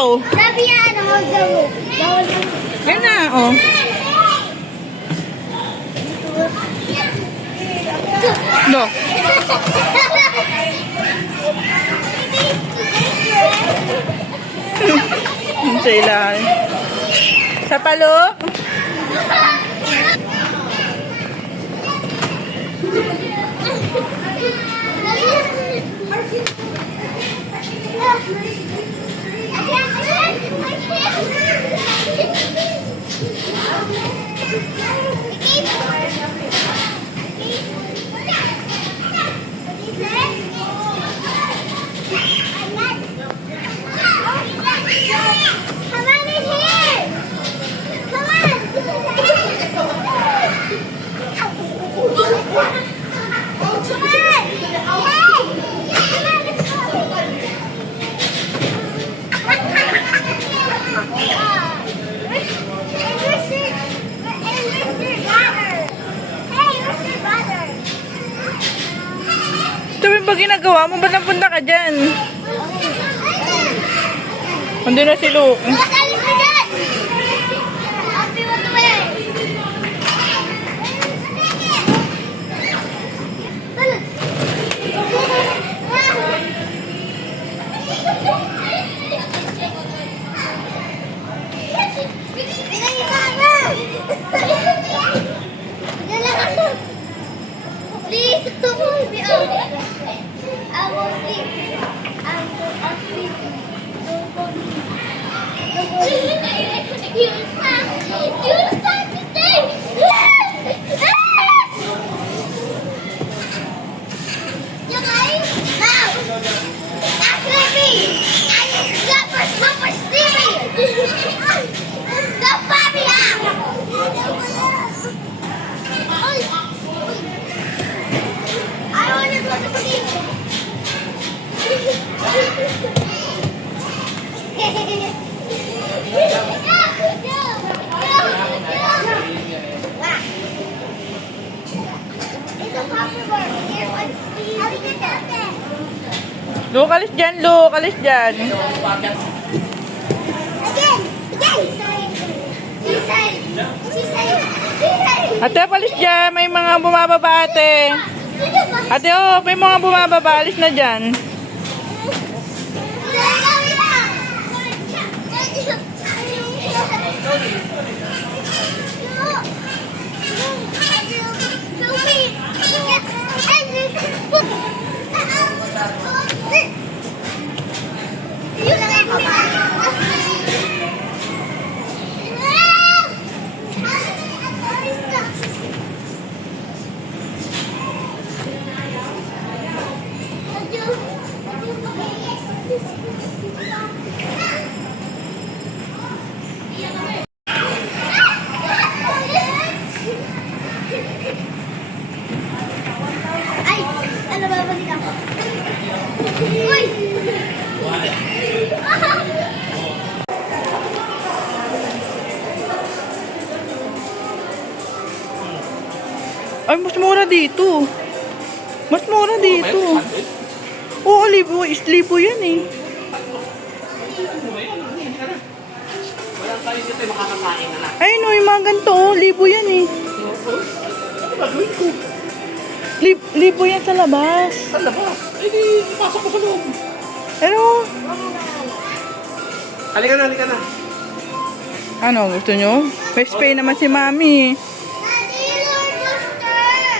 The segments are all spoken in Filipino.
daw. Sabi niya, ano, daw. Yan na, oh. No. Sa ilalim. Sa palo. Ito yung ba ginagawa mo? Ba't napunta ka dyan? Andun na si Luke. Please, don't be out. I will sleep. I will sleep. Don't go You start to stay. You guys, now, act like me. I am super sleepy. Don't pop me out. I want to go to sleep. Luke, alis dyan, Luke. Alis dyan. Ate, alis dyan. May mga bumababa, ate. Ate, oh, may mga bumababa. Alis na dyan. Ay, ano ba ba dito? Uy! Ay, mas mura dito. Mas mura dito. Oo, libo. Libo yan eh. Ay, no, yung mga ganito, oh. Libo yan eh. Libo yan sa labas. Sa labas? Ay, di, pasok ko sa loob. Pero, Halika na, halika na. ano, gusto nyo? May spray naman si Mami. Daddy, roller coaster!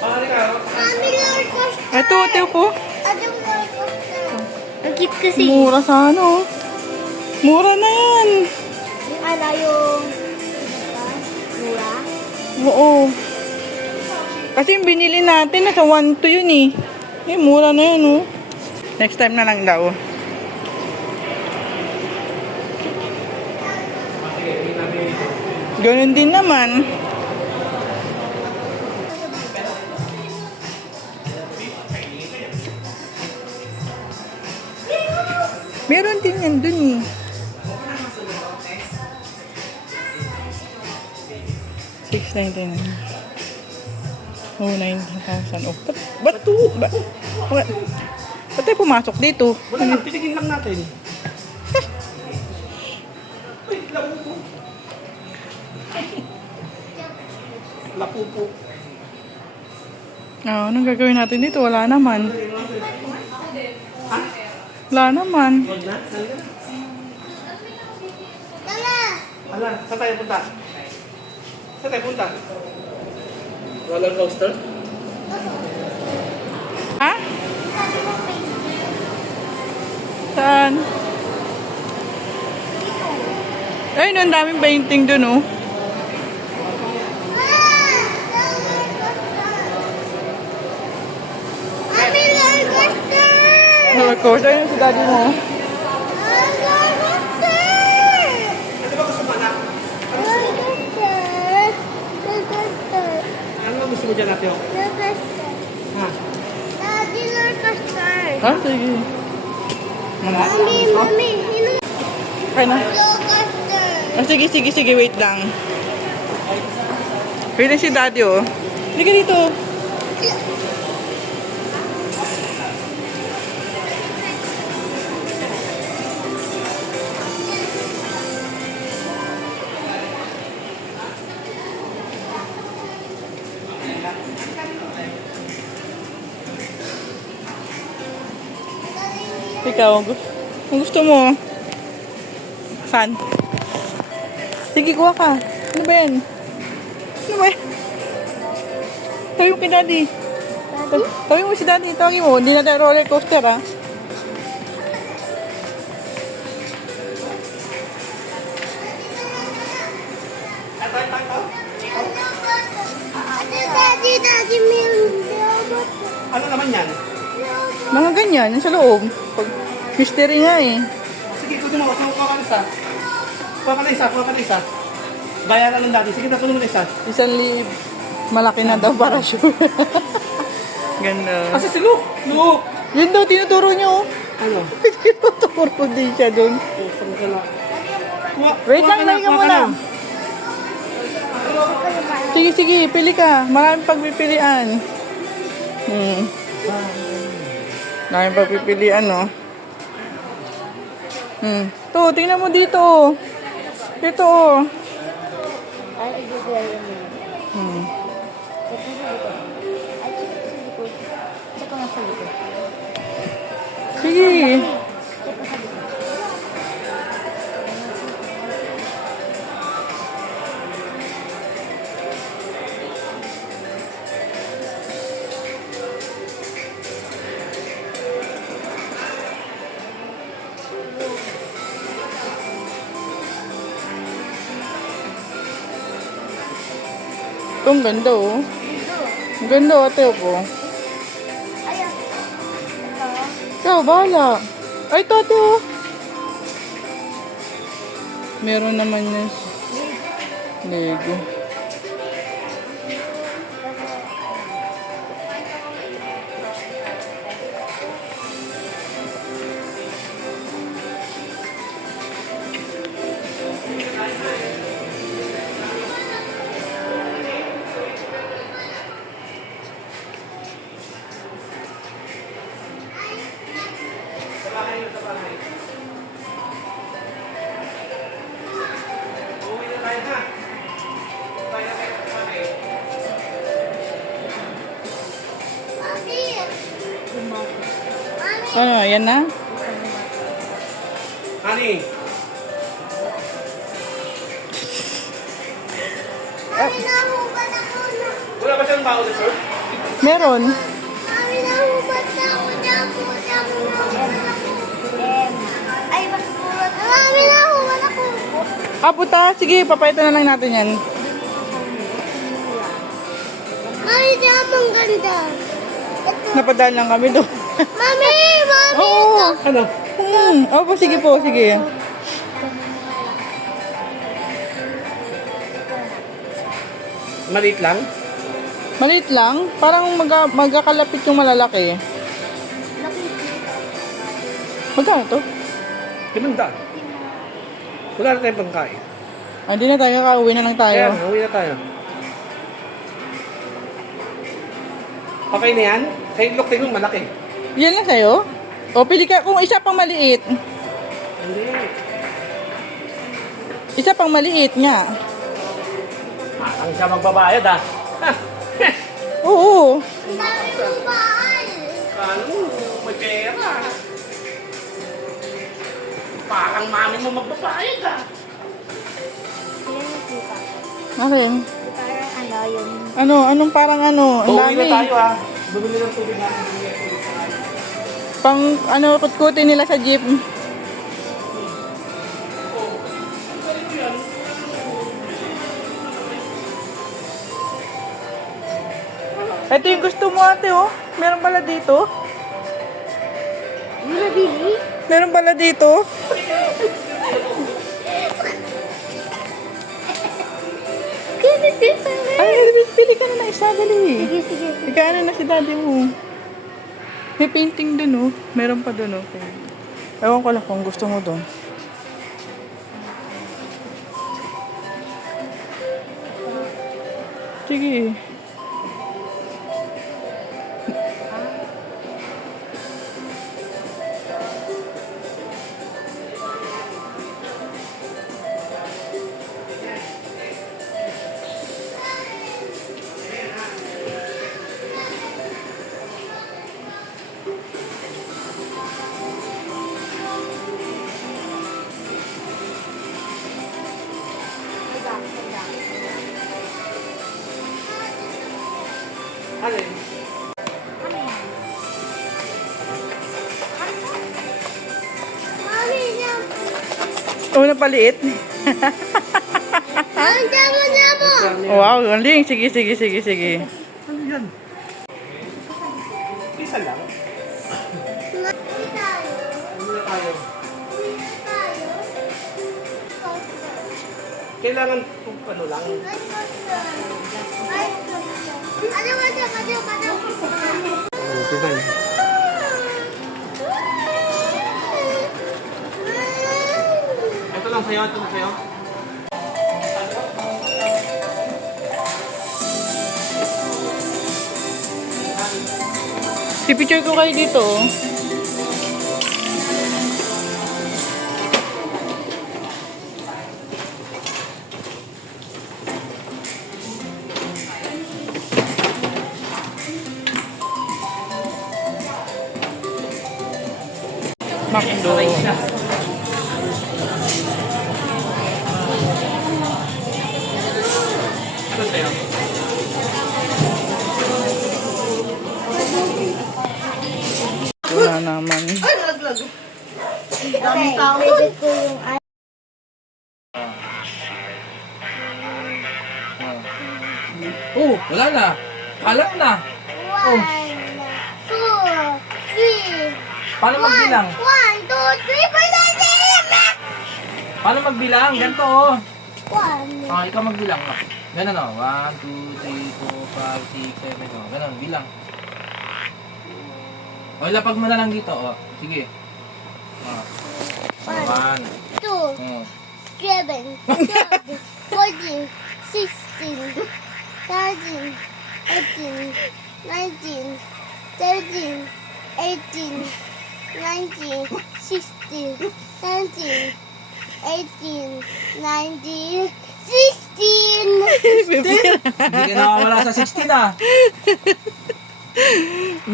Halika. Mami, roller coaster! Ito, ito po. Ano roller coaster? Ang cute kasi. Mura sa ano. Mura na yan. Yung ano, yung... Mura? Oo. Kasi yung binili natin, nasa 1 to yun eh. Eh, mura na yan, oh. Next time na lang daw. Ganun din naman. Meron din yan dun eh. $6.99. Oh, 9,000. Oh, ba't to? Ba't tayo pumasok dito? Wala lang, titigil lang natin. pupo. Oh, anong gagawin natin dito? Wala naman. Ha? Wala naman. Huwag na? Halika na. Tala! Ala, saan tayo punta? Saan tayo punta? Roller coaster? Ha? Saan? Ayun, ang daming painting dun, oh. Mami, roller coaster! Roller coaster, ayun si daddy mo. Roller coaster! Ano ba gusto mo, anak? Roller coaster! Roller coaster! Ano ba gusto mo dyan, ate? Oh? Roller coaster! Ha? Daddy, roller coaster! Ha? Sige. Mami, mami, sino? Kaya na. Roller coaster! Ah, sige, sige, sige, wait lang. Wait lang si daddy, oh. Halika dito. Ikaw, kung gusto mo. Saan? Sige, kuha ka. Ano ba yan? Ano ba yan? Tawin mo kay daddy. Tawin mo si daddy. Tawin mo. Hindi na tayo roller coaster, ah. Daddy, daddy, may robot. Ano naman yan? Mga ganyan, yung sa loob. Pag mystery nga eh. Sige, kunin mo. Kuha ka na isa. Kuha ka na isa. Kuha ka na isa. Bayaran ng dati. Sige, kunin mo na isa. Isang liib. Malaki na daw para sure. Ganda. Kasi si Luke. Luke! Yun daw, tinuturo nyo. Ano? Tinuturo din siya dun. Oh, saan ka na? Wait lang, dahil ka muna. Sige, sige, pili ka. Maraming pagpipilian. Maraming pagpipilian, no? To, tingnan mo dito, oh. Dito, oh. Ay, ibigay mo. Ito sa likod. Ay, sa likod. Tsaka nga sa likod. Sige. Tsaka sa likod. Ito, ang ganda, oh. Ang ganda, ate, oh. Ayan. Ito. Ikaw, bahala. Ay, ito, ate, oh. Meron naman yan. Lego. Uwi na tayo na. Tayo na kayo sa akin. Mami! Mami! Ano, yan na? Honey, Mami, nahubad ako na. wala ba siyang tao na sir? Meron. Mami, nahubad na ako. Nahubad ako. Ay, basura. Mami, nahubad ako. Ah, puta. Sige, papaitan na lang natin yan. Mami, di ang ganda. Ito. Napadaan lang kami doon. Mami! Mami! Oo. Ano? Opo, sige po, sige. Maliit lang? Maliit lang. Parang magkakalapit yung malalaki. Magkano to? 500. Wala na tayong pangkain. Ah, hindi na tayo. Kakauwi na lang tayo. Ayan, uwi na tayo. Okay na yan? Kay Luke, tingnan malaki. Yan lang sa'yo? O, pili ka kung isa pang maliit. Hindi. Isa pang maliit nga. Ang siya magbabayad ah. Oo. Kala mo, may pera. Parang mami mo magbabayad ah. Sila yung puta. Akin. Parang ano, yung... Anong parang ano? Ang Uuwi na dami. tayo ah. Bumili ng tubig natin. Bumili ng tubig sa akin. Pang kutkutin nila sa jeep. Ito yung gusto mo ate oh. Meron pala dito. Hindi nabili? Meron pala dito. Ganit din sa Ay, pili ka na ng isa. Dali. Sige, sige. Ikaano na si daddy mo. May painting dun oh. Meron pa dun oh. Ewan ko lang kung gusto mo dun. Sige. Alin? Mami, niya. Una paliit. Ang damo. Wow, galing. Sige, sige, sige, sige. Ano yan? Isa lang. Ano na tayo? Kailangan kung ano lang. Ito ba yun? Ito lang sa'yo, ito lang sa'yo. Pipicture ko kayo dito oh. Macdo. Ito sa'yo. Wala naman. Okay, pwede ko yung... Oh, wala na. Alam na. 1, 2, 3. Paano magbilang? 1, 2, 3, 4, 5, 6, 7, 8. Paano magbilang? Ganito oh. 1. Ah, ikaw magbilang. Oh. Ganun oh. 1, 2, 3, 4, 5, 6, 7. Oh. Ganun, bilang. O, ilapag mo na lang dito. Oh. Sige. Oh. 1. 2, Oh. 7, 12, 14, 16, 17, 18, 19, 13, 18, 19, 16, 17, 18, 19, 16! Hindi ka nakawala sa 16 ah.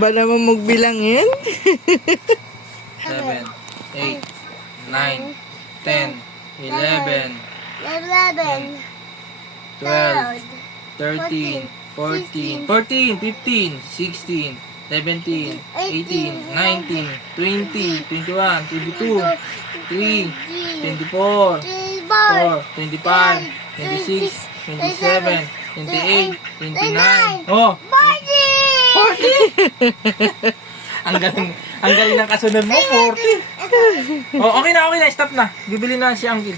Ba naman magbilangin? 7, 8, 9, 10, 11, 11, 12, 13, 14, 14, 15, 16, 17, 18, 19, 20, 21, 22, 3, 24, 4, 25, 26, 27, 28, 29. Oh! 40! ang galing ng kasunod mo, 40. Oh, okay na, stop na. Bibili na si Uncle.